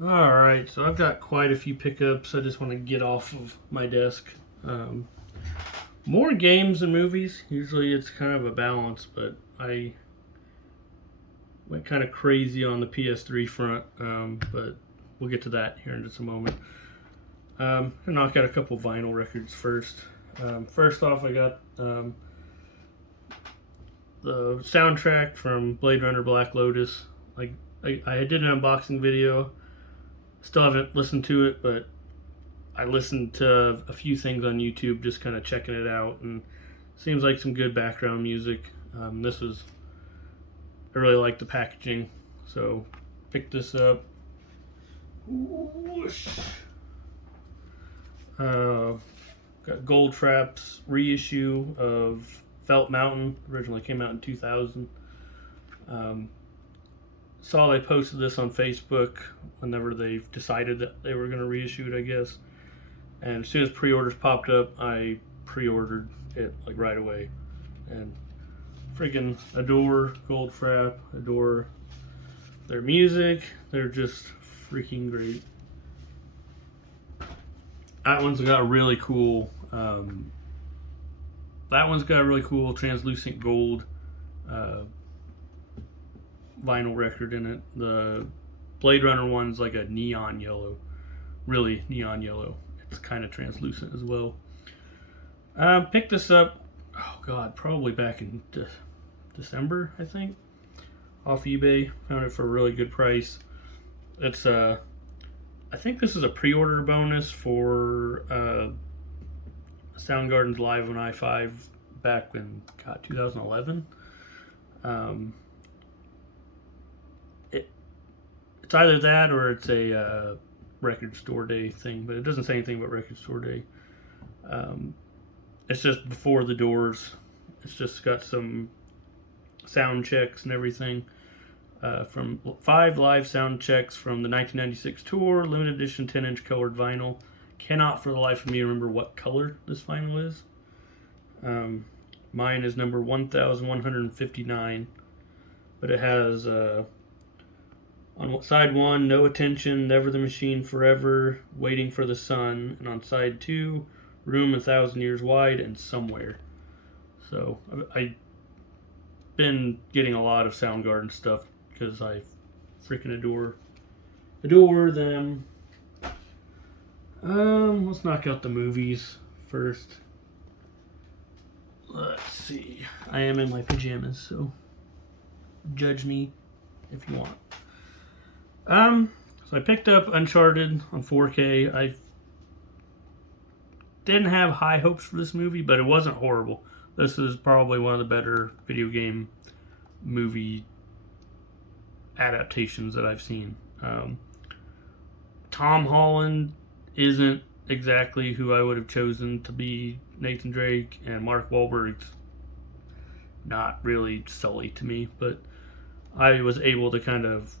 Alright, so I've got quite a few pickups I just want to get off of my desk. Um, More games than movies. Usually it's kind of a balance, but I went kind of crazy on the PS3 front, but we'll get to that here in just a moment. I'll knock out a couple vinyl records first. First off, I got the soundtrack from Blade Runner Black Lotus. Like I did an unboxing video. Still haven't listened to it, but I listened to a few things on YouTube, just kind of checking it out, and seems like some good background music. I really like the packaging, so picked this up. Whoosh. Got Goldfrapp's reissue of Felt Mountain. Originally came out in 2000. Saw they posted this on Facebook whenever they decided that they were going to reissue it, I guess. And as soon as pre-orders popped up, I pre-ordered it like right away. And freaking adore Goldfrapp, adore their music. They're just freaking great. That one's got a really cool. Translucent gold vinyl record in it. The Blade Runner one's like a neon yellow, really neon yellow. It's kind of translucent as well. Picked this up. Oh God, probably back in December, I think, off eBay. Found it for a really good price. It's I think this is a pre-order bonus for Soundgarden's Live on i5 back in 2011. It's either that or it's a record store day thing, but it doesn't say anything about record store day. It's just before the doors. It's just got some sound checks and everything. From 5 live sound checks from the 1996 tour, limited edition 10-inch colored vinyl. Cannot for the life of me remember what color this vinyl is. Mine is number 1159, but it has on side 1, No Attention, Never the Machine Forever, Waiting for the Sun, and on side 2, Room 1,000 Years Wide, and Somewhere. So I've been getting a lot of Soundgarden stuff because I freaking adore them. Let's knock out the movies first. Let's see. I am in my pajamas, so judge me if you want. So I picked up Uncharted on 4K. I didn't have high hopes for this movie, but it wasn't horrible. This is probably one of the better video game movie adaptations that I've seen. Tom Holland isn't exactly who I would have chosen to be Nathan Drake, and Mark Wahlberg's not really Sully to me, but I was able to kind of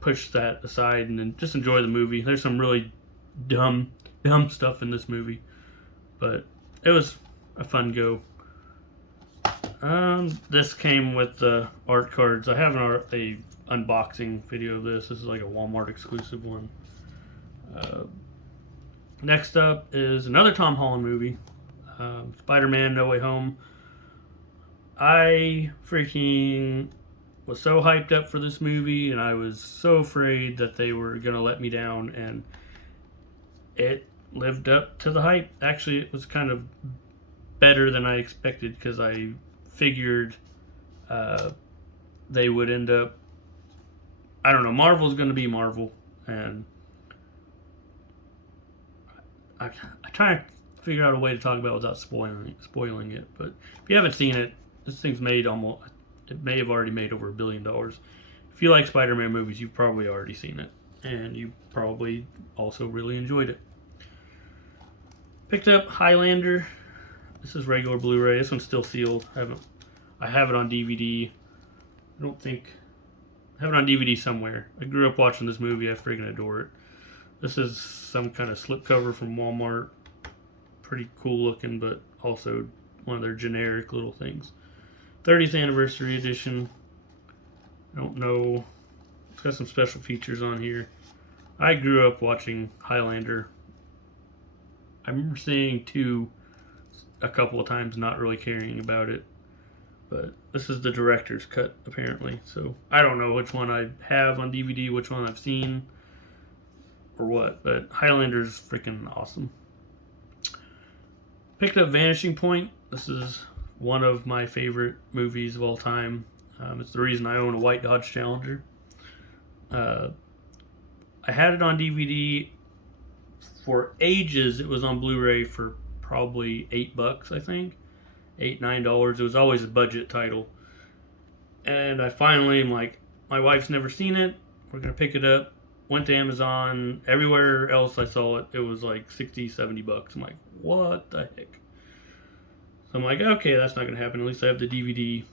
push that aside and then just enjoy the movie. There's some really dumb stuff in this movie, but it was a fun go. This came with the art cards. I have a unboxing video of this. This is like a Walmart exclusive one. Next up is another Tom Holland movie, Spiderman No Way Home. I freaking was so hyped up for this movie, and I was so afraid that they were going to let me down, and it lived up to the hype. Actually, it was kind of better than I expected because I figured they would end up, I don't know, Marvel's going to be Marvel, and I try to figure out a way to talk about it without spoiling it. But if you haven't seen it, this thing's made it may have already made over $1 billion. If you like Spider-Man movies, you've probably already seen it, and you probably also really enjoyed it. Picked up Highlander. This is regular Blu-ray. This one's still sealed. I have it on DVD. I have it on DVD somewhere. I grew up watching this movie. I freaking adore it. This is some kind of slipcover from Walmart. Pretty cool looking, but also one of their generic little things. 30th anniversary edition. I don't know. It's got some special features on here. I grew up watching Highlander. I remember seeing 2 a couple of times, not really caring about it. But this is the director's cut, apparently. So I don't know which one I have on DVD, which one I've seen, or what. But Highlander's freaking awesome. Picked up Vanishing Point. This is one of my favorite movies of all time. It's the reason I own a white Dodge Challenger. I had it on DVD for ages. It was on Blu-ray for probably $8, I think. $8, $9. It was always a budget title. And I finally am like, my wife's never seen it. We're going to pick it up. Went to Amazon. Everywhere else I saw it, it was like $60, $70. I'm like, what the heck? So I'm like, okay, that's not going to happen. At least I have the DVD.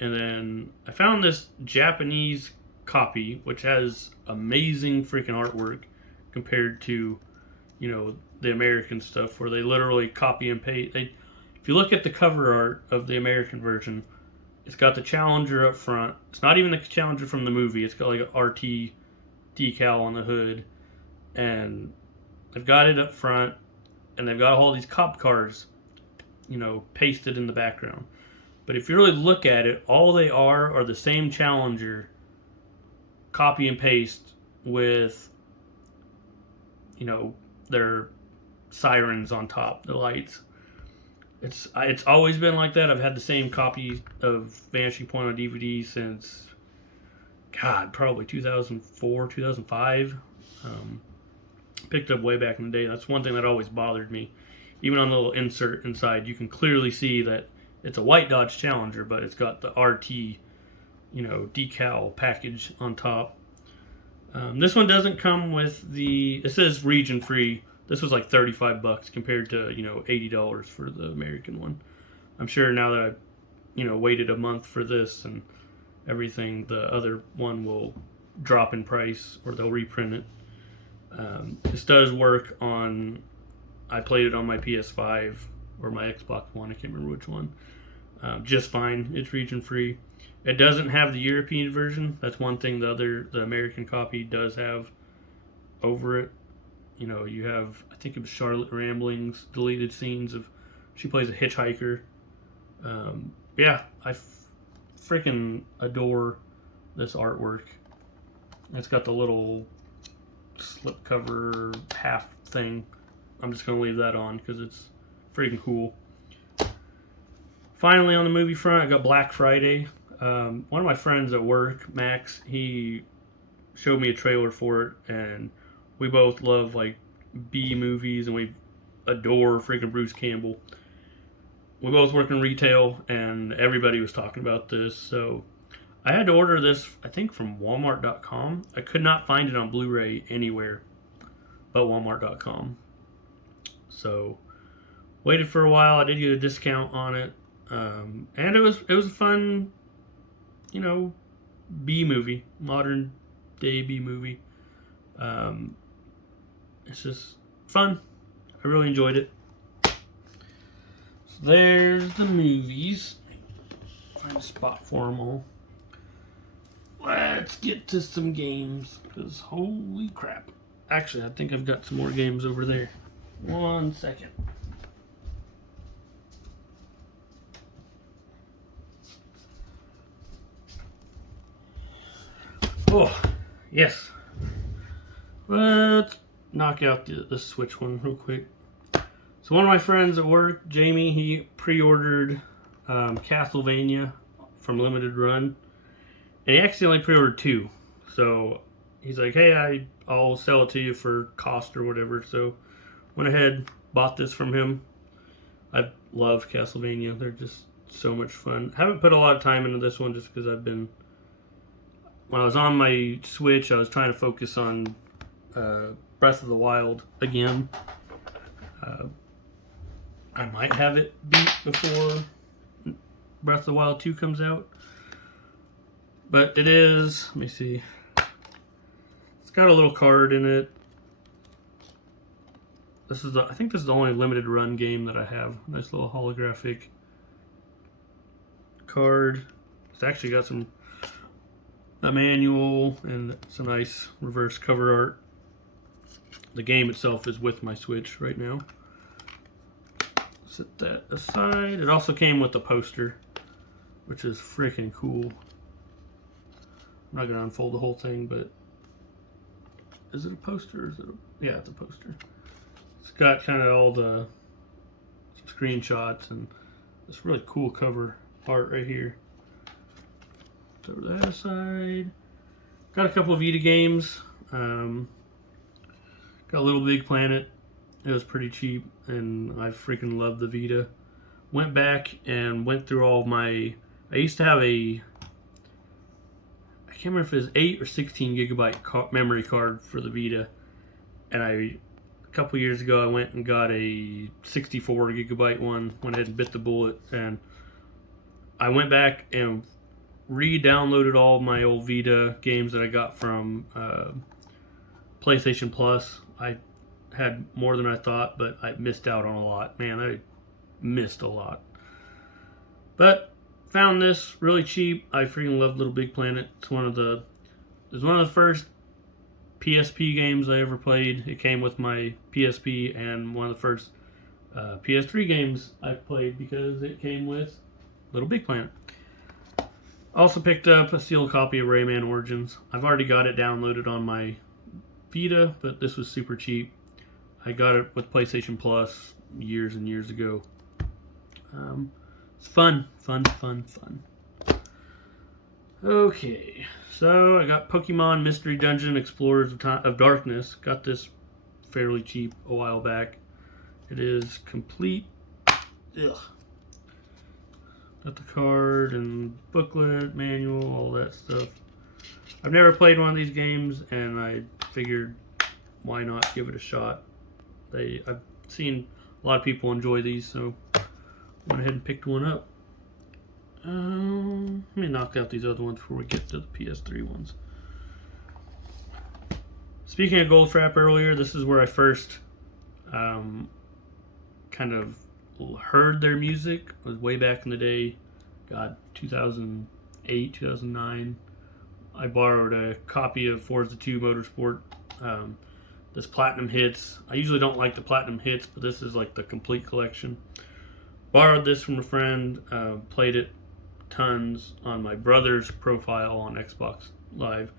And then I found this Japanese copy, which has amazing freaking artwork compared to, the American stuff, where they literally copy and paste. If you look at the cover art of the American version, it's got the Challenger up front. It's not even the Challenger from the movie. It's got like an RT decal on the hood. And they've got it up front. And they've got all these cop cars, pasted in the background. But if you really look at it, all they are the same Challenger, copy and paste with, their sirens on top, the lights. It's always been like that. I've had the same copy of Vanishing Point on DVD since, probably 2004, 2005. Picked up way back in the day. That's one thing that always bothered me. Even on the little insert inside, you can clearly see that it's a white Dodge Challenger, but it's got the RT, decal package on top. This one doesn't come with it says region free. This was like $35 compared to, $80 for the American one. I'm sure now that I, waited a month for this and everything, the other one will drop in price or they'll reprint it. This does work on, I played it on my PS5 or my Xbox One, I can't remember which one. Just fine, it's region free. It doesn't have the European version. That's one thing the American copy does have over it. You have, I think it was Charlotte Rambling's deleted scenes of, she plays a hitchhiker. I freaking adore this artwork. It's got the little slipcover half thing. I'm just going to leave that on because it's freaking cool. Finally, on the movie front, I got Black Friday. One of my friends at work, Max, he showed me a trailer for it, and we both love like B movies, and we adore freaking Bruce Campbell. We both work in retail, and everybody was talking about this, so I had to order this, I think, from Walmart.com. I could not find it on Blu-ray anywhere but Walmart.com. So waited for a while. I did get a discount on it, and it was a fun, B movie, modern day B movie. It's just fun. I really enjoyed it. So there's the movies. Find a spot for them all. Let's get to some games, because holy crap. Actually, I think I've got some more games over there. 1 second. Oh, yes. Let's knock out the Switch one real quick. So one of my friends at work, Jamie, he pre-ordered Castlevania from Limited Run. And he accidentally pre-ordered 2. So he's like, hey, I'll sell it to you for cost or whatever. So went ahead, bought this from him. I love Castlevania. They're just so much fun. Haven't put a lot of time into this one just because when I was on my Switch, I was trying to focus on Breath of the Wild again. I might have it beat before Breath of the Wild 2 comes out. But it is, let me see. It's got a little card in it. I think this is the only limited run game that I have. Nice little holographic card. It's actually got a manual and some nice reverse cover art. The game itself is with my Switch right now. Set that aside. It also came with a poster, which is freaking cool. I'm not gonna unfold the whole thing, but is it a poster? Or is it yeah, it's a poster. It's got kind of all the screenshots and this really cool cover art right here. Throw that aside. Got a couple of Vita games. Got Little Big Planet. It was pretty cheap, and I freaking love the Vita. Went back and went through all of my... I used to have a... I can't remember if it was 8 or 16 gigabyte memory card for the Vita. And a couple years ago, I went and got a 64 gigabyte one. Went ahead and bit the bullet. And I went back and re-downloaded all of my old Vita games that I got from PlayStation Plus. I had more than I thought, but I missed out on a lot. Man, I missed a lot. But found this really cheap. I freaking love Little Big Planet. It was one of the first PSP games I ever played. It came with my PSP, and one of the first PS3 games I played because it came with Little Big Planet. Also picked up a sealed copy of Rayman Origins. I've already got it downloaded on my Vita, but this was super cheap. I got it with PlayStation Plus years and years ago. It's fun. Okay, so I got Pokemon Mystery Dungeon Explorers of Darkness. Got this fairly cheap a while back. It is complete. Ugh. Got the card and booklet, manual, all that stuff. I've never played one of these games, and I figured why not give it a shot. I've seen a lot of people enjoy these, so went ahead and picked one up. Let me knock out these other ones before we get to the PS3 ones. Speaking of Goldfrapp earlier, this is where I first kind of heard their music. It was way back in the day, God, 2008, 2009. I borrowed a copy of Forza 2 Motorsport. This Platinum Hits. I usually don't like the Platinum Hits, but this is like the complete collection. Borrowed this from a friend. Played it tons on my brother's profile on Xbox Live.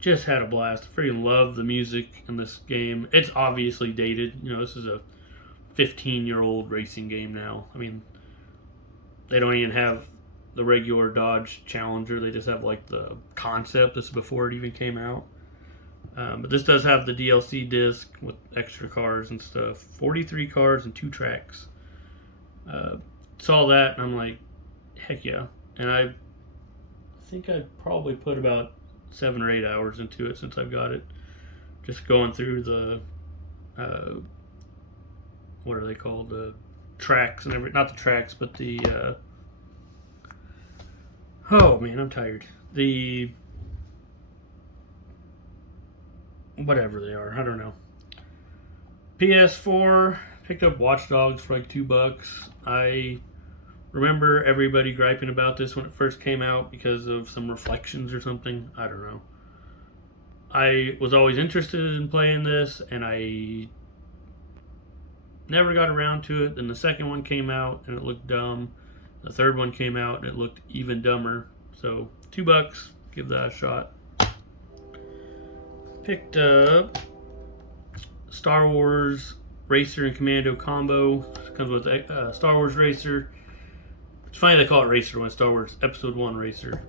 Just had a blast. Freaking love the music in this game. It's obviously dated. You know, this is a 15-year-old racing game now. I mean, they don't even have the regular Dodge Challenger. They just have like the concept. This is before it even came out. But this does have the DLC disc with extra cars and stuff. 43 cars and 2 tracks. Saw that and I'm like, heck yeah. And I think I probably put about 7 or 8 hours into it since I've got it. Just going through the, what are they called? The tracks and everything. Not the tracks, but the, oh man, I'm tired. The, whatever they are, I don't know. PS4, picked up Watch Dogs for like $2. I remember everybody griping about this when it first came out because of some reflections or something. I don't know. I was always interested in playing this, and I never got around to it. Then the second one came out, and it looked dumb. The third one came out, and it looked even dumber. So, $2, give that a shot. Picked up Star Wars Racer and Commando combo. Comes with Star Wars Racer. It's funny they call it Racer when it's Star Wars Episode 1 Racer.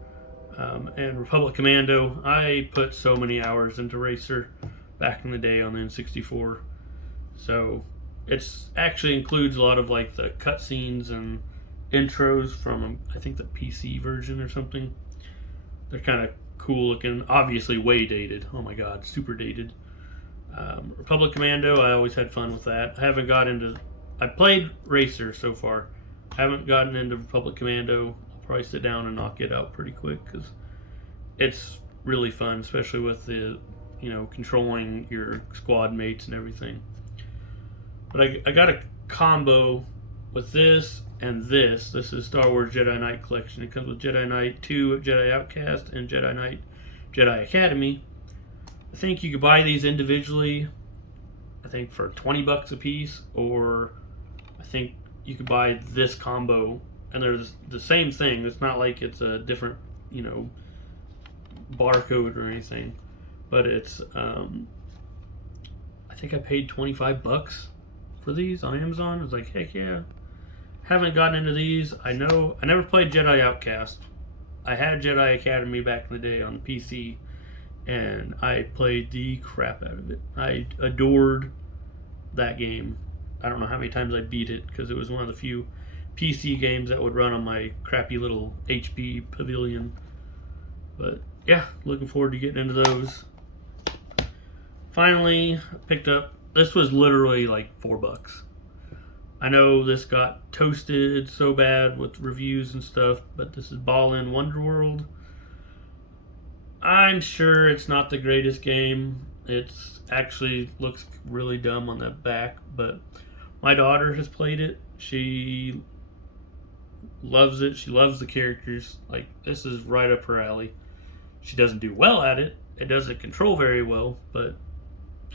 And Republic Commando. I put so many hours into Racer back in the day on the N64. So it's actually includes a lot of like the cutscenes and intros from I think the PC version or something. They're kind of cool looking. Obviously way dated. Oh my god, super dated. Republic Commando, I always had fun with that. I haven't got into... I played Racer so far. Haven't gotten into Republic Commando. I'll probably sit down and knock it out pretty quick because it's really fun, especially with the, you know, controlling your squad mates and everything. But I got a combo with this and this. This is Star Wars Jedi Knight Collection. It comes with Jedi Knight 2, Jedi Outcast, and Jedi Knight Jedi Academy. I think you could buy these individually, I think for 20 bucks a piece, or I think you could buy this combo and they're the same thing. It's not like it's a different, barcode or anything, but it's I think I paid 25 bucks for these on Amazon. I was like, heck yeah. Haven't gotten into these. I never played Jedi Outcast. I had Jedi Academy back in the day on the PC, and I played the crap out of it. I adored that game. I don't know how many times I beat it because it was one of the few PC games that would run on my crappy little HP Pavilion. But yeah, looking forward to getting into those. Finally, picked up. This was literally like $4. I know this got toasted so bad with reviews and stuff, but this is Ball-In Wonderworld. I'm sure it's not the greatest game. It's actually looks really dumb on the back, but my daughter has played it. She loves it. She loves the characters. Like, this is right up her alley. She doesn't do well at it. It doesn't control very well, but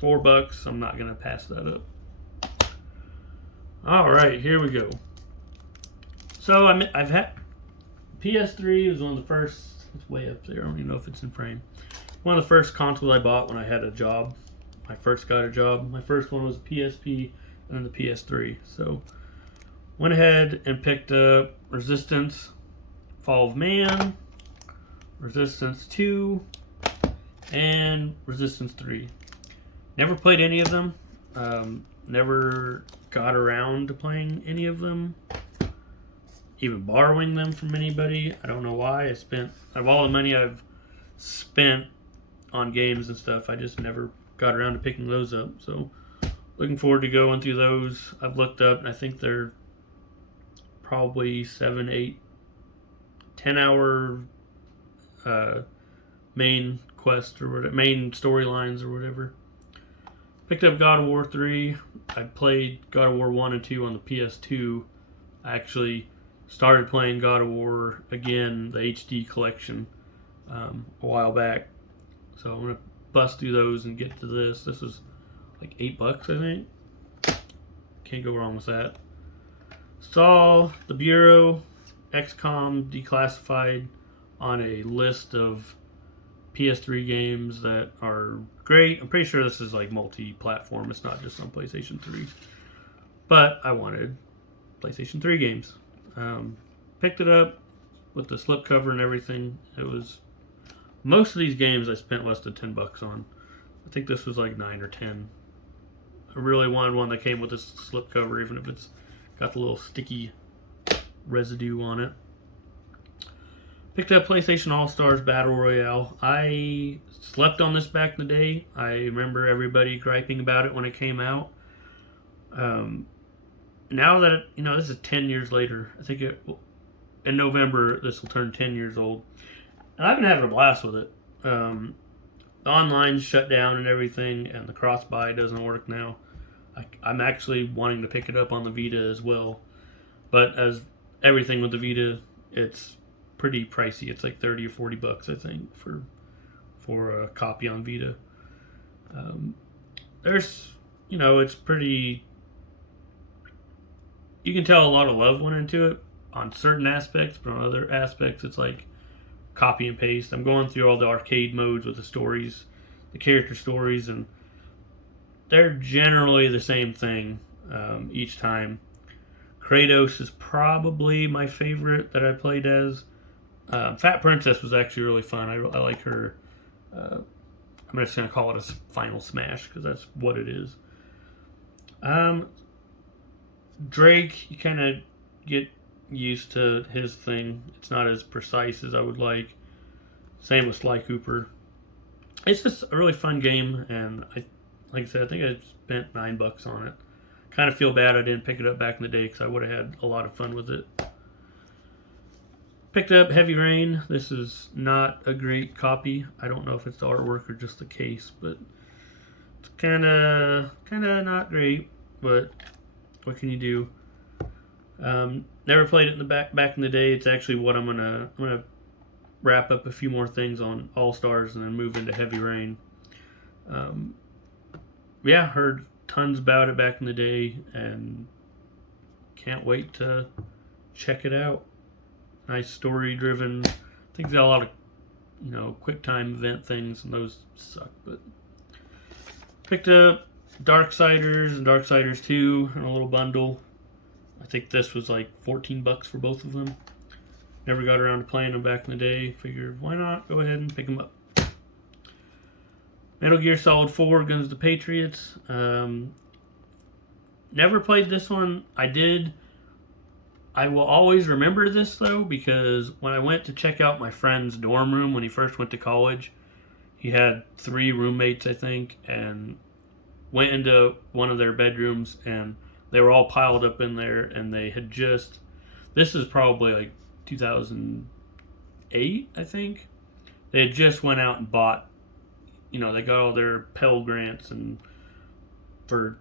$4, I'm not going to pass that up. All right, here we go. So I've had PS3 was one of the first. It's way up there. I don't even know if it's in frame. One of the first consoles I bought when I had a job. I first got a job. My first one was a PSP and then the PS3. So went ahead and picked up Resistance, Fall of Man, Resistance 2, and Resistance 3. Never played any of them. Never got around to playing any of them. Even borrowing them from anybody. I don't know why. Of all the money I've spent on games and stuff, I just never got around to picking those up. So looking forward to going through those. I've looked up and I think they're probably 7, 8, 10 hour main quest or whatever, main storylines or whatever. Picked up God of War 3. I played God of War 1 and 2 on the PS2. I actually started playing God of War again, the HD collection, a while back. So I'm going to bust through those and get to this. This is like $8, I think. Can't go wrong with that. Saw the Bureau, XCOM Declassified on a list of PS3 games that are great. I'm pretty sure this is like multi-platform. It's not just on PlayStation 3. But I wanted PlayStation 3 games. Picked it up with the slipcover and everything. It was most of these games I spent less than $10 on. I think this was like 9 or 10. I really wanted one that came with this slipcover, even if it's got the little sticky residue on it. Picked up PlayStation All-Stars Battle Royale. I slept on this back in the day. I remember everybody griping about it when it came out. Now that, this is 10 years later. I think in November this will turn 10 years old. And I've been having a blast with it. The online's shut down and everything, and the cross-buy doesn't work now. I'm actually wanting to pick it up on the Vita as well. But as everything with the Vita, it's pretty pricey. It's like 30 or 40 bucks, I think, for a copy on Vita. There's, it's pretty. You can tell a lot of love went into it on certain aspects, but on other aspects, it's like copy and paste. I'm going through all the arcade modes with the stories, the character stories, and they're generally the same thing each time. Kratos is probably my favorite that I played as. Fat Princess was actually really fun. I like her. I'm just going to call it a final smash because that's what it is. Drake, you kind of get used to his thing. It's not as precise as I would like. Same with Sly Cooper. It's just a really fun game, and like I said, I think I spent $9 on it. Kind of feel bad I didn't pick it up back in the day because I would have had a lot of fun with it. Picked up Heavy Rain. This is not a great copy. I don't know if it's the artwork or just the case, but it's kind of not great. But what can you do? Never played it in the back in the day. It's actually what I'm gonna wrap up a few more things on All Stars and then move into Heavy Rain. Yeah, heard tons about it back in the day, and can't wait to check it out. Nice story driven. I think it's got a lot of, quick time event things, and those suck. But picked up Darksiders and Darksiders 2 in a little bundle. I think this was like $14 for both of them. Never got around to playing them back in the day. Figured, why not go ahead and pick them up. Metal Gear Solid 4, Guns of the Patriots. Never played this one. I did. I will always remember this, though, because when I went to check out my friend's dorm room when he first went to college, he had 3 roommates, I think, and went into one of their bedrooms, and they were all piled up in there, and they had just... This is probably like 2008, I think. They had just went out and bought, they got all their Pell Grants and for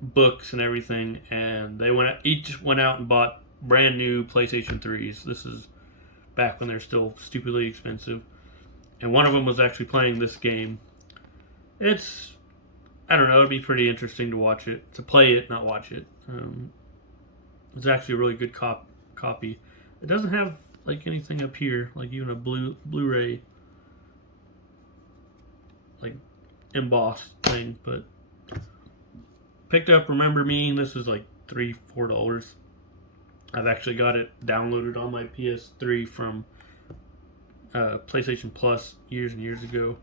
books and everything, and they each went out and bought brand new PlayStation 3s. This is back when they're still stupidly expensive. And one of them was actually playing this game. It's, I don't know, it'd be pretty interesting to watch it, to play it, not watch it. It's actually a really good copy. It doesn't have like anything up here, like even a Blu-ray like embossed thing, but picked up Remember Me. This was like $3-4. I've actually got it downloaded on my PS3 from PlayStation Plus years and years ago.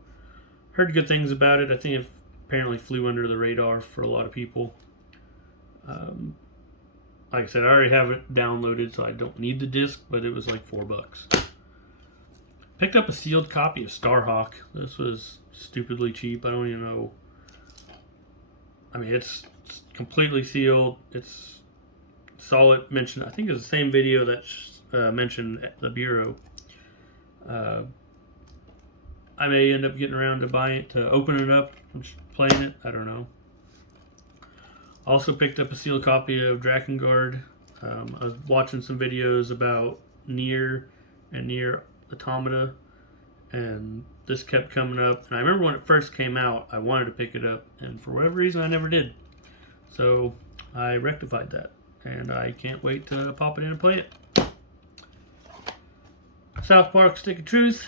Heard good things about it. I think it apparently flew under the radar for a lot of people. Like I said, I already have it downloaded, so I don't need the disc, but it was like $4. Picked up a sealed copy of Starhawk. This was stupidly cheap. I don't even know. I mean, it's completely sealed. It's solid. Mentioned, I think it was the same video that mentioned the Bureau. I may end up getting around to buying it, to open it up and playing it. I don't know. Also picked up a sealed copy of Drakengard. I was watching some videos about Nier and Nier Automata, and this kept coming up. And I remember when it first came out, I wanted to pick it up, and for whatever reason, I never did. So I rectified that, and I can't wait to pop it in and play it. South Park Stick of Truth.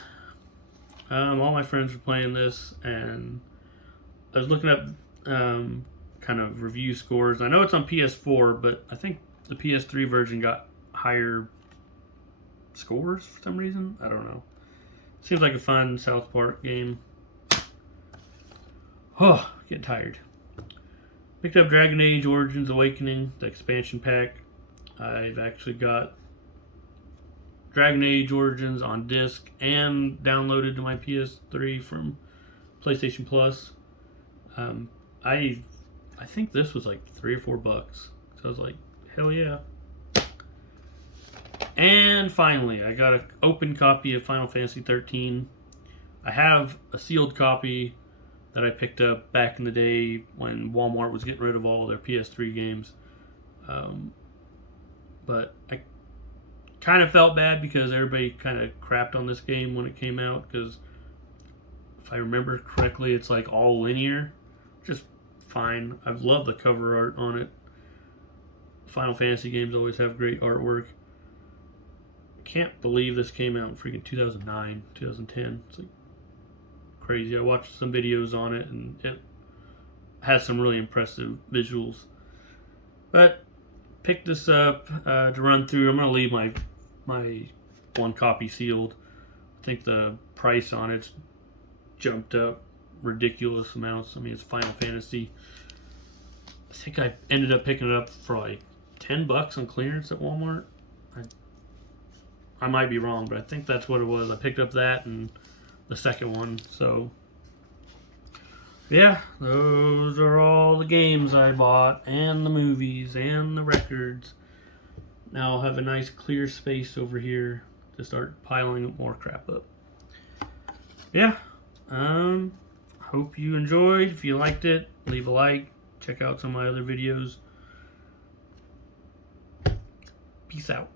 All my friends were playing this, and I was looking up kind of review scores. I know it's on PS4, but I think the PS3 version got higher scores for some reason. I don't know. Seems like a fun South Park game. Oh, getting tired. Picked up Dragon Age Origins Awakening, the expansion pack. I've actually got Dragon Age Origins on disc and downloaded to my PS3 from PlayStation Plus. I think this was like $3 or $4. So I was like, hell yeah. And finally, I got an open copy of Final Fantasy XIII. I have a sealed copy that I picked up back in the day when Walmart was getting rid of all their PS3 games. But I kind of felt bad because everybody kind of crapped on this game when it came out, because if I remember correctly, it's like all linear. Just fine. I've loved the cover art on it. Final Fantasy games always have great artwork. Can't believe this came out in freaking 2009, 2010. It's like crazy. I watched some videos on it, and it has some really impressive visuals. But picked this up to run through. I'm going to leave my one copy sealed. I think the price on it's jumped up ridiculous amounts. I mean, it's Final Fantasy. I think I ended up picking it up for like $10 on clearance at Walmart. I might be wrong, but I think that's what it was. I picked up that and the second one. So yeah, those are all the games I bought, and the movies, and the records. Now I'll have a nice clear space over here to start piling more crap up. Yeah, hope you enjoyed. If you liked it, leave a like. Check out some of my other videos. Peace out.